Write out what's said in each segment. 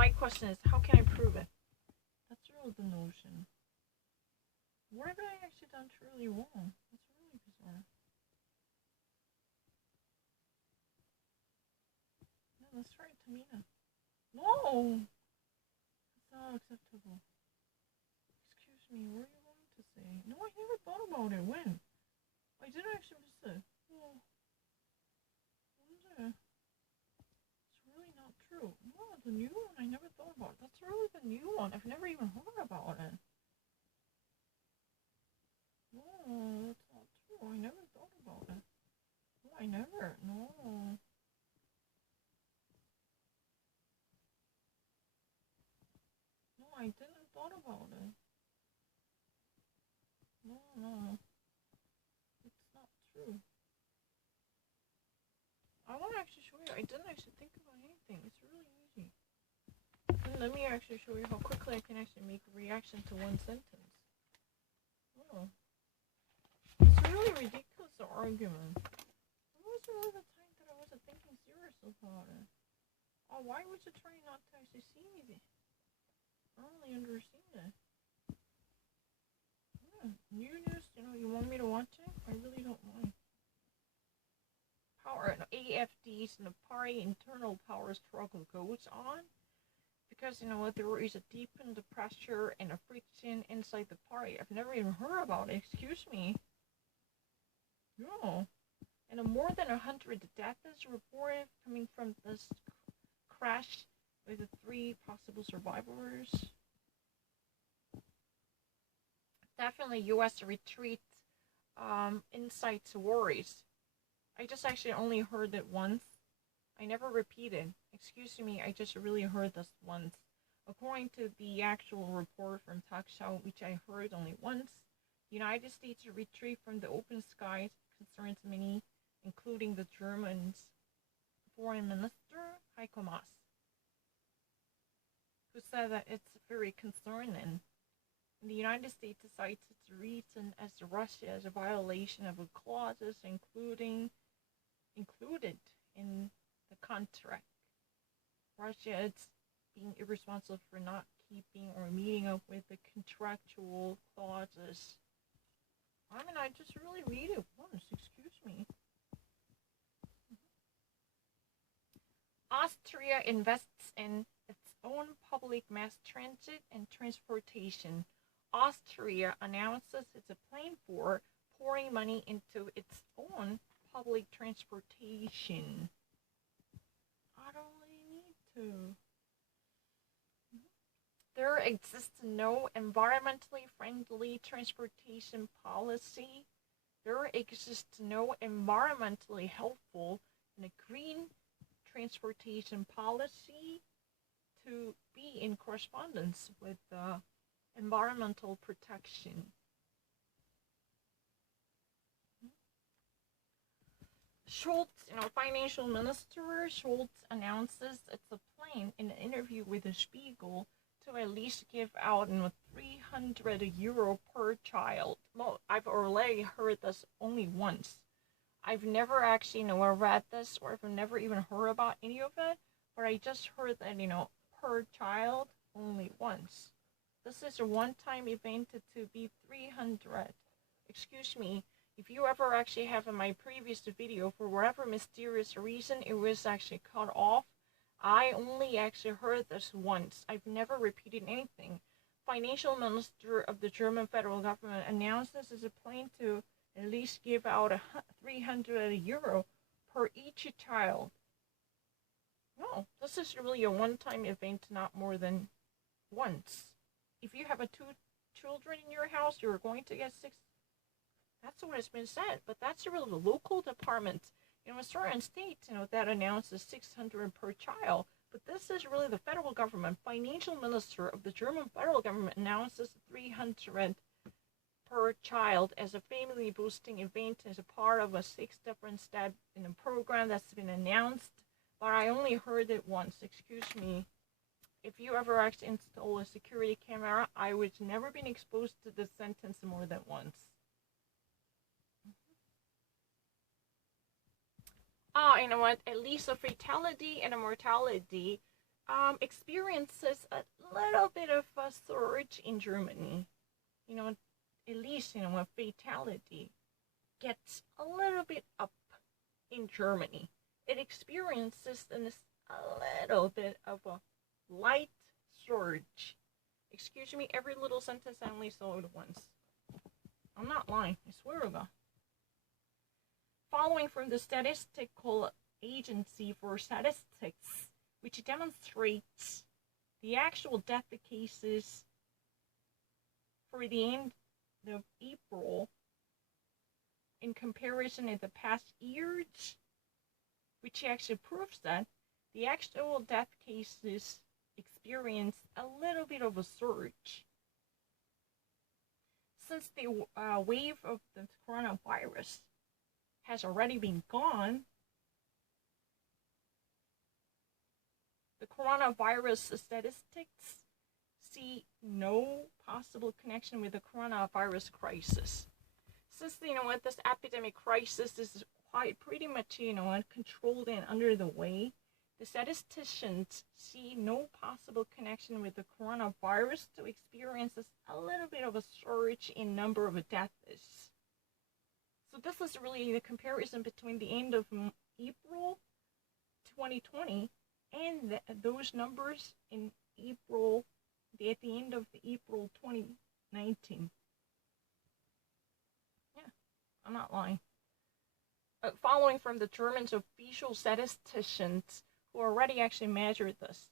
My question is, how can I prove it? That's really the notion. What have I actually done truly wrong? That's really bizarre. No, let's try Tamina. No! That's not acceptable. Excuse me, what are you wanting to say? No, I never thought about it. When? I didn't actually miss it. Oh, what is it? It's really not true. No, the new one I never thought about. That's really the new one. I've never even heard about it. No, that's not true. I never thought about it. No, I never. No. No, I didn't thought about it. No, no. It's not true. I want to actually show you. I didn't actually think about anything. It's really easy. And let me actually show you how quickly I can actually make a reaction to one sentence. Oh. It's really ridiculous, the argument. When was really the time that I wasn't thinking serious about it? Oh, why was you trying not to actually see me? I don't really understand it. New news, you want me to watch it? I really don't mind. Power and AFDs and the party internal power struggle goes on because there is a deepened pressure and a friction inside the party. I've never even heard about it. Excuse me. No. And more than 100 deaths reported coming from this crash with the 3 possible survivors. Definitely U.S. retreat incites worries. I just actually only heard it once. I never repeated. Excuse me, I just really heard this once. According to the actual report from Talk Show, which I heard only once, the United States retreat from the open skies concerns many, including the German's foreign minister, Heiko Maas, who said that it's very concerning. The United States cites its reason as Russia as a violation of clauses included in the contract. Russia is being irresponsible for not keeping or meeting up with the contractual clauses. I just really read it once, excuse me. Austria invests in its own public mass transit and transportation. Austria announces it's planning for pouring money into its own public transportation. I don't really need to. There exists no environmentally friendly transportation policy. There exists no environmentally helpful and green transportation policy to be in correspondence with environmental protection. Schultz, financial minister Schultz announces it's a plan in an interview with the Spiegel to at least give out €300 per child. Well, I've already heard this only once. I've never actually read this, or I've never even heard about any of it, but I just heard that, per child only once. This is a one-time event to be 300. Excuse me, if you ever actually have in my previous video, for whatever mysterious reason, it was actually cut off. I only actually heard this once. I've never repeated anything. Financial minister of the German federal government announced this as a plan to at least give out €300 per each child. No, this is really a one-time event, not more than once. If you have 2 children in your house, you're going to get 6. That's what has been said, but that's really the local department. Certain states, that announces 600 per child. But this is really the federal government. Financial minister of the German federal government announces 300 per child as a family boosting event as a part of a 6 different step in a program that's been announced. But I only heard it once. Excuse me. If you ever actually install a security camera, I was never been exposed to this sentence more than once. You know what? At least a fatality and a mortality experiences a little bit of a surge in Germany. At least, a fatality gets a little bit up in Germany. It experiences a little bit of a light surge. Excuse me, every little sentence I only saw it once. I'm not lying, I swear to God. Following from the Statistical Agency for Statistics, which demonstrates the actual death cases for the end of April in comparison to the past years, which actually proves that the actual death cases experience a little bit of a surge. Since the wave of the coronavirus has already been gone, the coronavirus statistics see no possible connection with the coronavirus crisis. Since, this epidemic crisis is quite pretty much, controlled and under the way, the statisticians see no possible connection with the coronavirus to experience a little bit of a surge in number of deaths. So this is really the comparison between the end of April 2020 and those numbers in April, at the end of April 2019. Yeah, I'm not lying. Following from the German official statisticians who already actually measured this,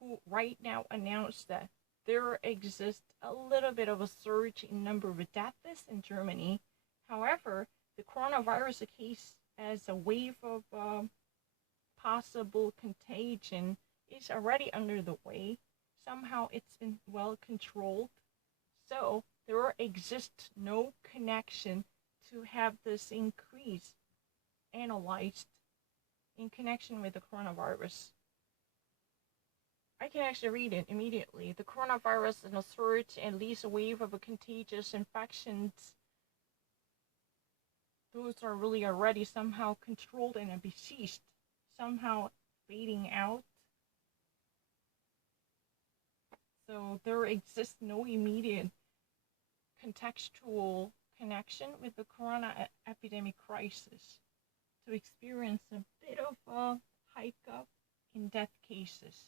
who right now announced that there exists a little bit of a surge in number of deaths in Germany. However, the coronavirus case as a wave of possible contagion is already under the way. Somehow it's been well controlled. So there exists no connection to have this increase analyzed in connection with the coronavirus. I can actually read it immediately. The coronavirus is a surge and least a wave of a contagious infections. Those are really already somehow controlled and besieged, somehow fading out. So there exists no immediate contextual connection with the corona epidemic crisis to experience a bit of a hike up in death cases.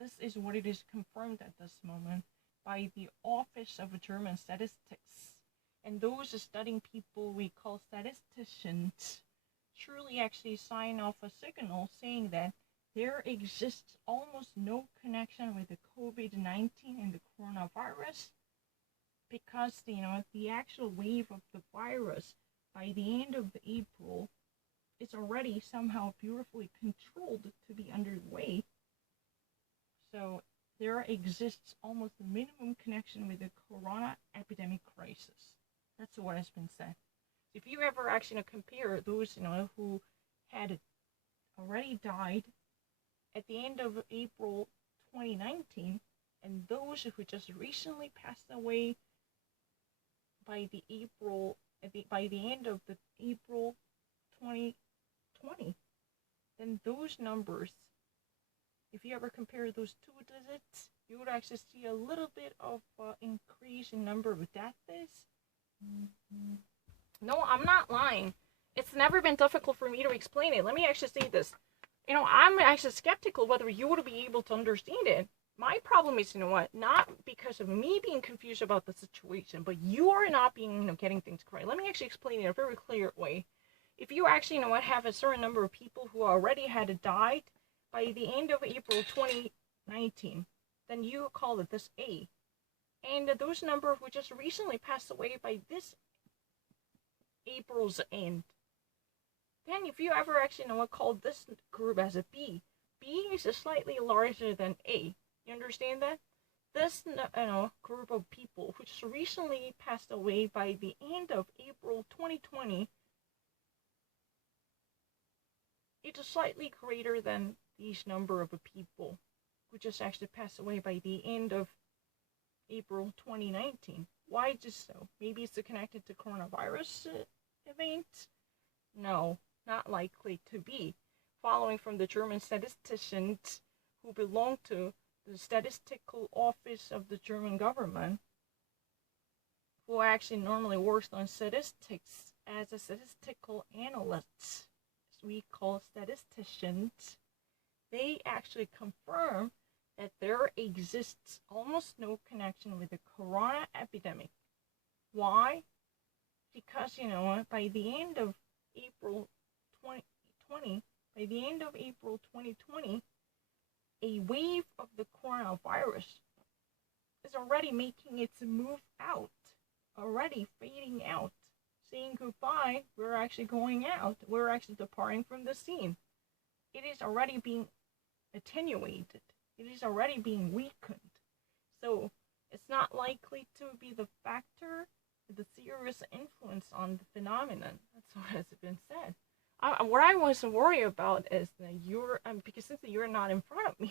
This is what it is confirmed at this moment by the Office of German Statistics. And those studying people we call statisticians truly actually sign off a signal saying that there exists almost no connection with the COVID-19 and the coronavirus because, the actual wave of the virus by the end of April is already somehow beautifully controlled to be underway. So there exists almost a minimum connection with the corona epidemic crisis. That's what has been said. If you ever actually compare those, who had already died at the end of April 2019 and those who just recently passed away by the end of the April 2020, then those numbers, if you ever compare those two digits, you would actually see a little bit of increase in number of deaths. No, I'm not lying. It's never been difficult for me to explain it. Let me actually say this. I'm actually skeptical whether you would be able to understand it. My problem is, not because of me being confused about the situation, but you are not being, getting things correct. Let me actually explain it in a very clear way. If you actually, have a certain number of people who already had died by the end of April 2019, then you call it this A. And those number who just recently passed away by this April's end, then if you ever actually call this group as a B, B is slightly larger than A. You understand that? This group of people who just recently passed away by the end of April 2020, it's slightly greater than these number of people who just actually passed away by the end of April 2019. Why just so? Maybe it's connected to coronavirus events? No, not likely to be. following from the German statisticians who belong to the statistical office of the German government, who actually normally works on statistics as a statistical analyst, as we call statisticians. They actually confirm that there exists almost no connection with the corona epidemic. Why? Because, by the end of April 2020, a wave of the coronavirus is already making its move out, already fading out, saying goodbye. We're actually going out. We're actually departing from the scene. It is already being attenuated. It is already being weakened. So it's not likely to be the factor, the serious influence on the phenomenon. That's what has been said. What I was worried about is that because since you're not in front of me,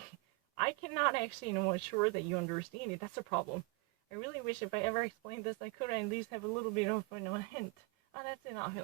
I cannot actually assure that you understand it. That's a problem. I really wish if I ever explained this, I could at least have a little bit of a hint. Oh, that's enough.